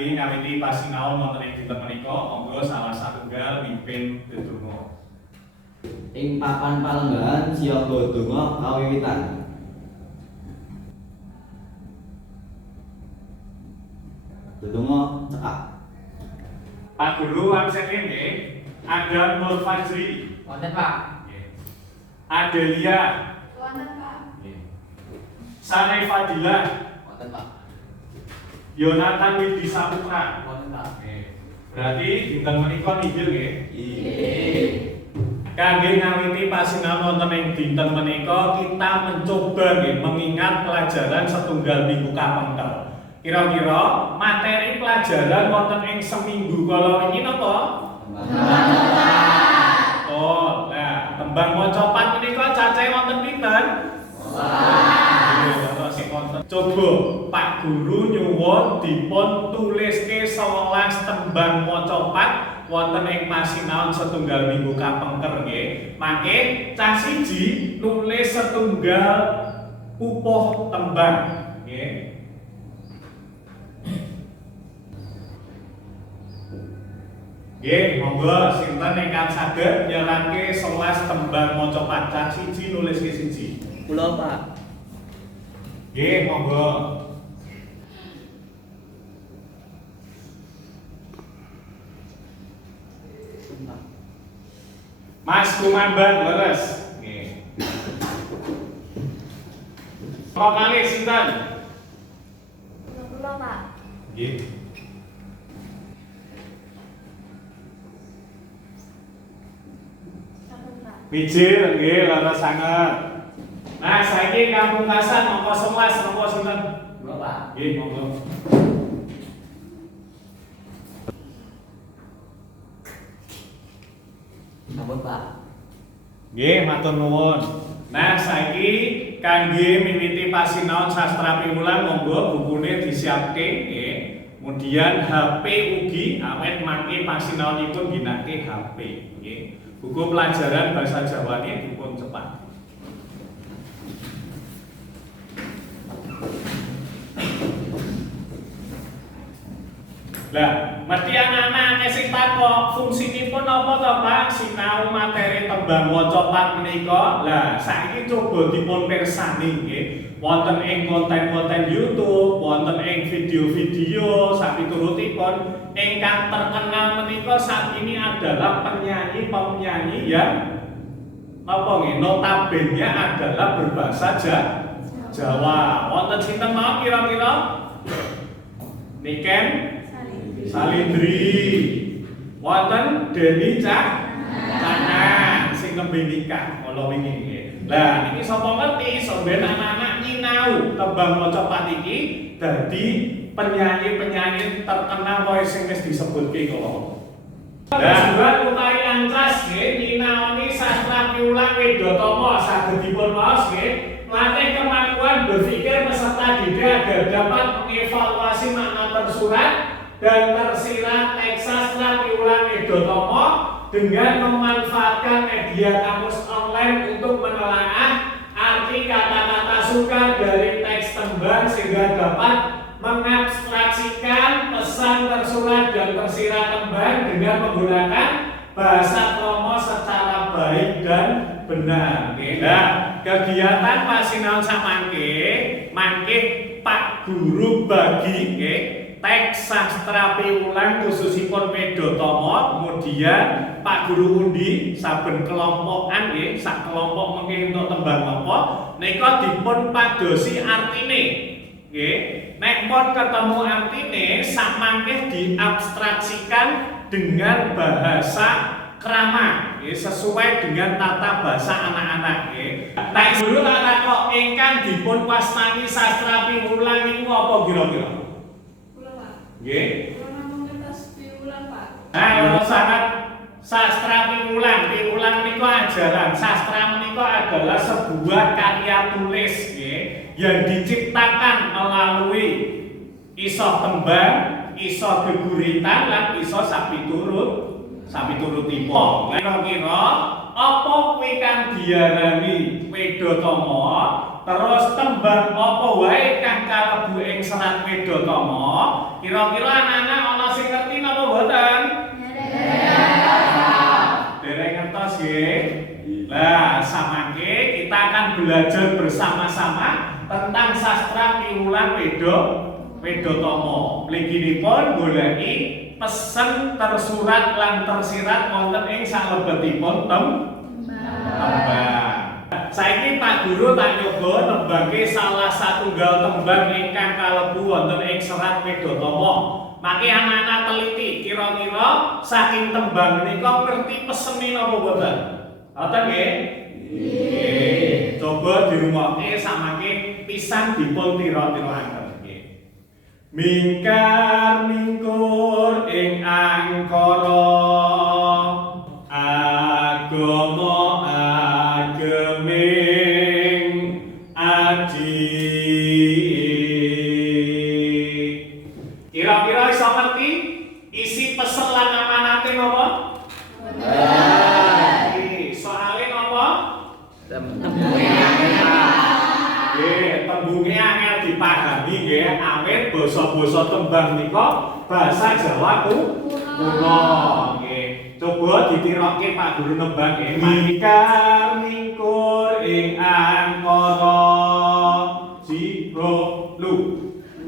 kangge ngawiti pasinaon wonten ing dinten menika, monggo salah satunggal mimpin ndedonga. Ing papan palenggahan siyaga donga kawiwitan. Ndedonga cekak. Pak Guru absen nggih. Ada Nur Fajri. Wonten, Pak. Adelia. Wonten, Pak. Sanai Fadilah. Wonten, Pak. Yonatan Widi Saputra. Wonten, Pak. Berarti dinten menika nggih nggih. Nggih. Kangge ngawiti pasinaon wonten ing dinten menika kita mencoba nggih mengingat pelajaran setunggal minggu kapengker. Kira-kira materi pelajaran wonten ing seminggu kala wingi napa? Oh, nah, tembang mocopat menika cacahe wonten pinten? Coba Pak Guru nyuwun dipun tuliske 11 tembang mocopat wonten ing pasinaon setunggal minggu kapengker nggih. Mangke cah siji nulis setunggal pupuh tembang nggih. Nggih, monggo sinten ingkang saged nyeranke 11 tembang mocopat cah siji nuliske siji. Kula, Pak. Nggih, monggo. Mas Kumambang leres. Nggih. Kok kalih sinten? Kula, Pak. Nggih. Sampun, Pak. Mijil nggih leres sanget. Nah, saiki kampungkasan monggo 11 monggo sinten? Kula, Pak. Nggih, monggo. Sampun, Pak. Nggih, matur nuwun. Nah, saiki kangge miwiti pasinaon sastra piwulan monggo bukune disiapke nggih. Kemudian HP ugi awet mangke pasinaonipun ginake HP nggih. Buku pelajaran bahasa Jawane dipun cepat. Lah, mesti anak-anak sing takok fungsinipun apa to, Pak? Sinau materi tembang mocopat menika. Lah, saiki coba dipun pirsani nggih. Wonten ing konten-konten YouTube, wonten ing video-video sapiturutipun ingkang terkenal menika saat ini adalah penyanyi-penyanyi yang apa nggih notabene adalah berbahasa Jawa. Wonten sinten mawon kira-kira? Niken Salindri, wonten Deni Canan sing nembe nikah kala wingi nggih. Lah niki sapa ngerti sampeyan anak-anak nyinau tembang mocopat iki dadi penyanyi-penyanyi terkenal kaya sing wis disebutke kala. Lah Jurat utawi Ancas nggih nyinaoni sastra piwulan Wedotama saged dipun waos nggih. Melatih kemampuan berpikir peserta didik agar dapat mengevaluasi makna tersurat dan tersirat teks sastra piwulan Wedotama dengan memanfaatkan media kamus online untuk menelaah arti kata-kata sukar dari teks tembang sehingga dapat mengabstraksikan pesan tersurat dan tersirat tembang dengan menggunakan bahasa kromo secara baik dan benar. Nah, kegiatan pasinaon samangke mangke Pak Guru bagi nggih teks sastra piwulan khususipun Wedotama, kemudian Pak Guru undi saben kelompokan nggih sak kelompok mengke entuk tembang napa nika dipun padosi artine nggih. Nek pun ketemu artine samangke diabstraksikan dengan bahasa krama nggih sesuai dengan tata bahasa anak-anak nggih. Nek guru tak kok ingkang dipun wastani sastra piwulan niku apa kira-kira? Nggih. Nah, kalau sangat sastra piwulan menika ajaran. Sastra menika adalah sebuah karya tulis nggih yang diciptakan melalui iso tembang, iso geguritan lan iso sapiturutipun. Kira-kira apa kuwi kang diarani Wedotama terus tembang apa wae kang kalebu ing Serat Wedhatama. Kira-kira anak-anak ana sing ngerti napa mboten? Dereng ngertos nggih. Lah, samangke kita akan belajar bersama-sama tentang sastra piwulan Wedhatama. Mliginipun goleki pesen tersurat lan tersirat wonten ing salebetipun tembang. Saiki Pak Guru tak nyoba nembangke salah satunggal tembang ingkang kalebu wonten ing Serat Wedhatama. Mangke anak-anak teliti kira-kira saking tembang menika ngerti pesene napa boten? Ngoten nggih? Nggih. Coba dirungokke samangke pisan dipun tira-tiraken nggih. Mingkar mingkur ing angkara agama ageming aji. Kira-kira iso ngerti isi pesen lan amanate napa? Soale napa? Tembunge angel dipahami nggih, awit basa-basa tembang nika basa Jawa kuno nggih. Coba ditirokke Pak Guru nembang nggih. Mingkar mingkur ing angkara jiho lu.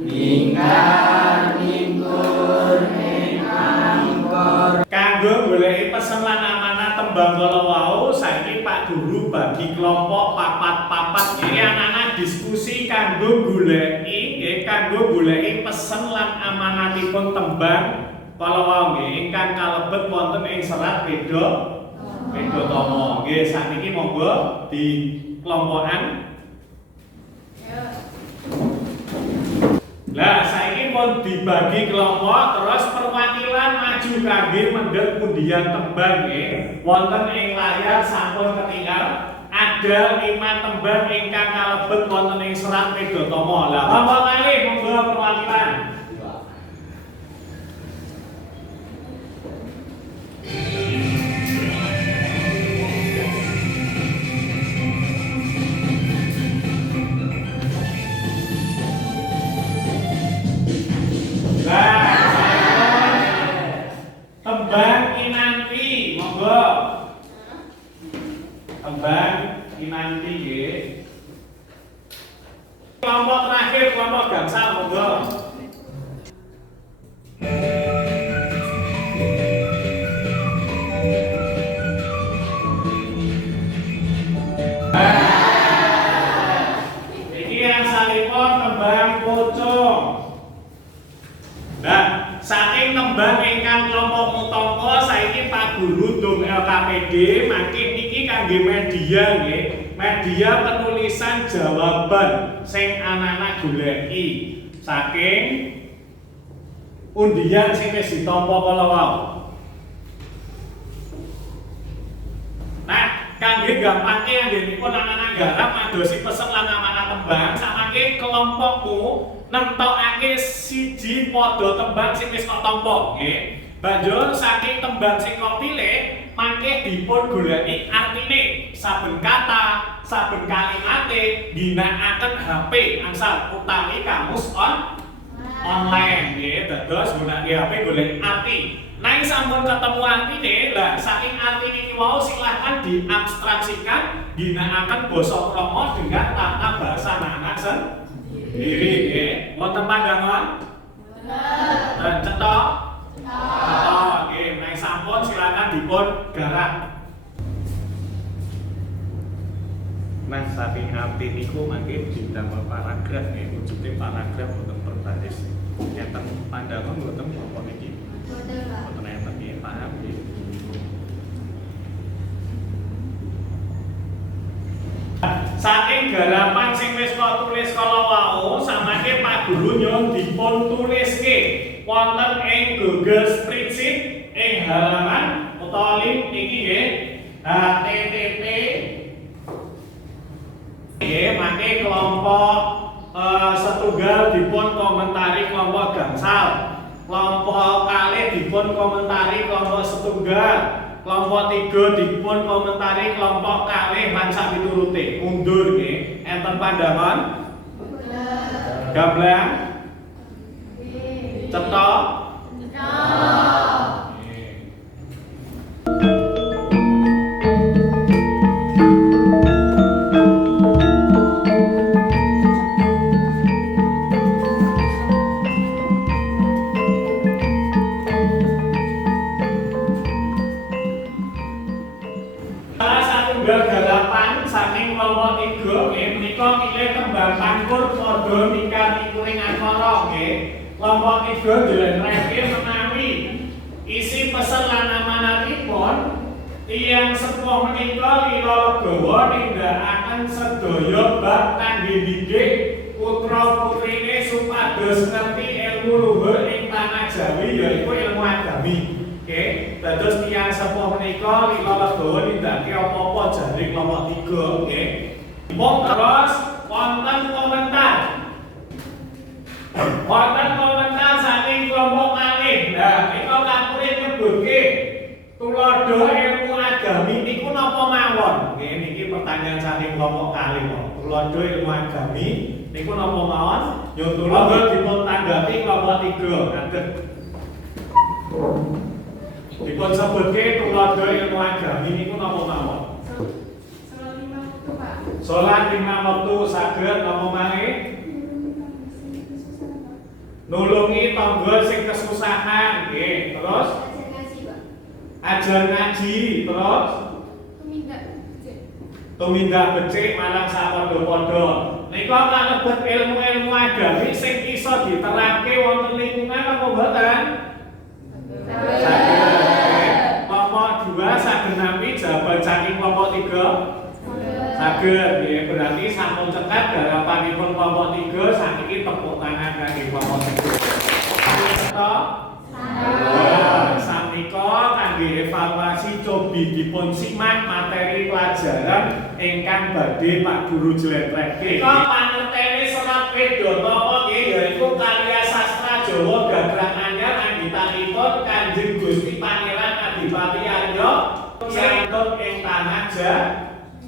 Mingkar mingkur ing angkara. Kanggo goleki pesen lan amanah tembang kala wau, saiki Pak Guru bagi kelompok papat-papat iki anak-anak diskusi kanggo goleki nggih, kanggo goleki pesen lan amanatipun tembang kala wau nggih ingkang kalebet wonten ing Serat Wedhatama. Nggih, sakniki monggo di kelompokan. Lah saiki pun dibagi kelompok terus perwakilan maju kangge mendhet undian tembang nggih. Wonten ing layar sampun ketinggal ada 5 tembang ingkang kalebet wonten ing Serat Wedhatama. Lah monggo kalih monggo perwakilan. Tembang Kinanti, monggo. Tembang Kinanti nggih. Kelompok terakhir kelompok gangsal monggo. Iki yang salipun tembang pocong. Nah, saking tembang ingkang kelompok mutampa saiki Pak Guru dong LKPD mangke niki kangge media nggih. Media penulisan jawaban sing anak-anak goleki saking undian sing wis ditampa kala wau. Nah, kangge gampangke anggenipun anak-anak garap madosi pesen lan amanah tembang samangke kelompokmu nemtokake siji padha tembang sing wis kok tampa nggih. Banjur saking tembang sing kok pilih mangke dipun goleki artine saben kata, saben kalimate ginakaken HP angsal utawi kamus online nggih. Dados gunakake HP golek arti. Nang sampun ketemu artine, lah saking arti niki wau silahkan diabstraksikan ginakaken basa krama dengan tata bahasa anak sendiri nggih. Wonten pandangan? Dan cetok? Cetok nggih. Nang sampun silakan dipun garap. Nah, saking arti niku mangke didamel paragraf nggih, wujude paragraf boten berbaris. Enten pandangan boten apa niki? Boten enten nggih, paham nggih. Saking garapan sing wis kok tulis kala wau, samangke Pak Guru nyuwun dipun tuliske wonten ing Google Spreadsheet ing halaman utawa link niki nggih. http mangke kelompok setunggal dipun komentari kelompok gangsal, kelompok kalih dipun komentari kelompok setunggal, kelompok 3 dipun komentari kelompok kalih lan sak piturute. Mundur nggih. enten pandangan gamblang cetha gagapan saking kelompok 3 nggih menika pilih tembang pangkur padha tingkat ikuring aksara nggih. Kelompok 3 dilenrehke menawi isi pesen lan amanatipun tiyang sepuh menika lila legawa nindakaken sedaya bab kangge didik putra-putrine supados ngerti ilmu luhur ing tanah Jawi yaiku ilmu agami. Oke, dados tiyang sepuh menika lila legawa nindakake apa-apa jare kelompok 3, oke. Mong terus wonten komentar. Wonten komentar saking kelompok malih. Nah, menika kapure nyebutke tuladha ilmu agami niku napa mawon? Oke, niki pertanyaan saking kelompok kalih kok. Tuladha ilmu agami niku napa mawon? Yo tuladha dipun tandhati kelompok 3. Ngaten. Dipun sebutke tuladha ilmu agami niku napa mawon? Salat 5 wektu saged napa malih? Nulungi tangga sing kesusahan, nggih. Terus ajar ngaji, terus tumindak becik marang sapadha-padha. Nika kalebet ilmu-ilmu agami sing iso diterapke wonten lingkungan apa mboten? Saged. Kelompok 2 saged nampi jawaban saking kelompok 3? Saged, nggih. Berarti sampun cekap garapanipun kelompok 3 sakniki tepuk tangan kangge kelompok 3. Cetha? Sampika kangge evaluasi cobi dipun simak materi pelajaran ingkang badhe Pak Guru jlentrehke. Nika pangertene serat Wedhatama nggih yaiku karya sastra Jawa gagrag anyar anggitanipun Kanjeng Gusti Pangeran Adipati Arya wonten ing tanah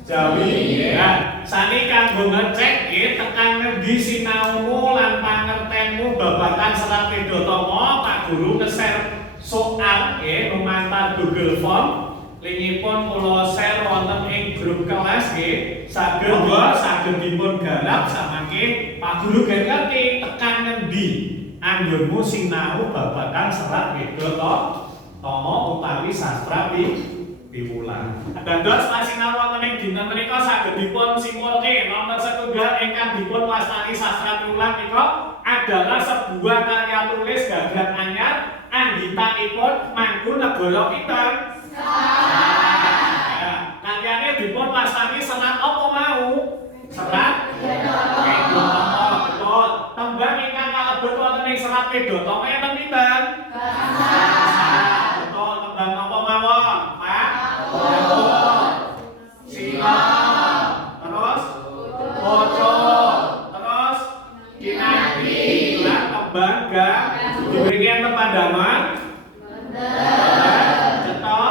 Jawi. Ya, sani kanggo ngecek nggih tekan ngendi sinaumu lan pangertenmu babagan serat Wedhatama. Pak Guru nge-share soal nggih lumantar Google Form. Linkipun kula share wonten ing grup kelas nggih. Saged dipun garap samangke Pak Guru gen ngerti tekan ngendi anggonmu sinau babagan serat Wedhatama utawi sastra piwulan. Dados sinau wonten ing dinten menika saged dipun simpulke nomor setunggal ingkang dipun wastani sastra piwulan menika adalah sebuah karya tulis gagrag anyar anggitanipun Mangkunegara kita. Karyane dipun wastani serat apa mau? Serat Wedhatama. Betul. Tembang ingkang kalebet wonten ing serat Wedhatama enten pinten? Betul. Tembang apa mawon? Pak? Sila, terus Boco, terus Kinanti, lan tembang diberi enten pandangan cetha.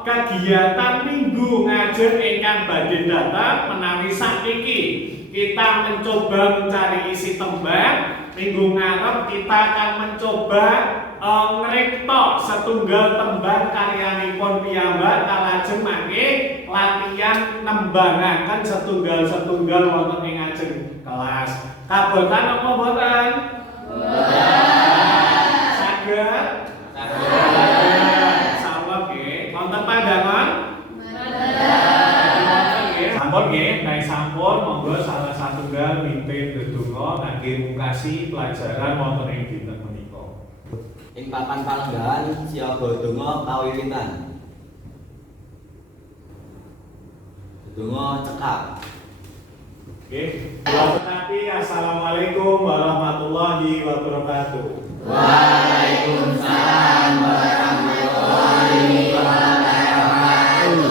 Kegiatan minggu ngajar ingkang badhe datang menawi sakniki kita mencoba mencari isi tembang. Minggu ngarep kita akan mencoba ngripta setunggal tembang karyanipun piyambak kalajeng mangke latihan nembangaken setunggal-setunggal wonten ing ajeng kelas. Kabotan apa mboten? Saged? Sampun nggih. Wonten pandangan? Sampun nggih, nek sampun monggo salah satunggal mimpin ndedonga kangge mungkasi pelajaran wonten ing dinten menika. Ing papan palenggahan siaga donga kawiwitan. Donga cekap. Oke, Assalamualaikum warahmatullahi wabarakatuh. Waalaikumsalam warahmatullahi wabarakatuh.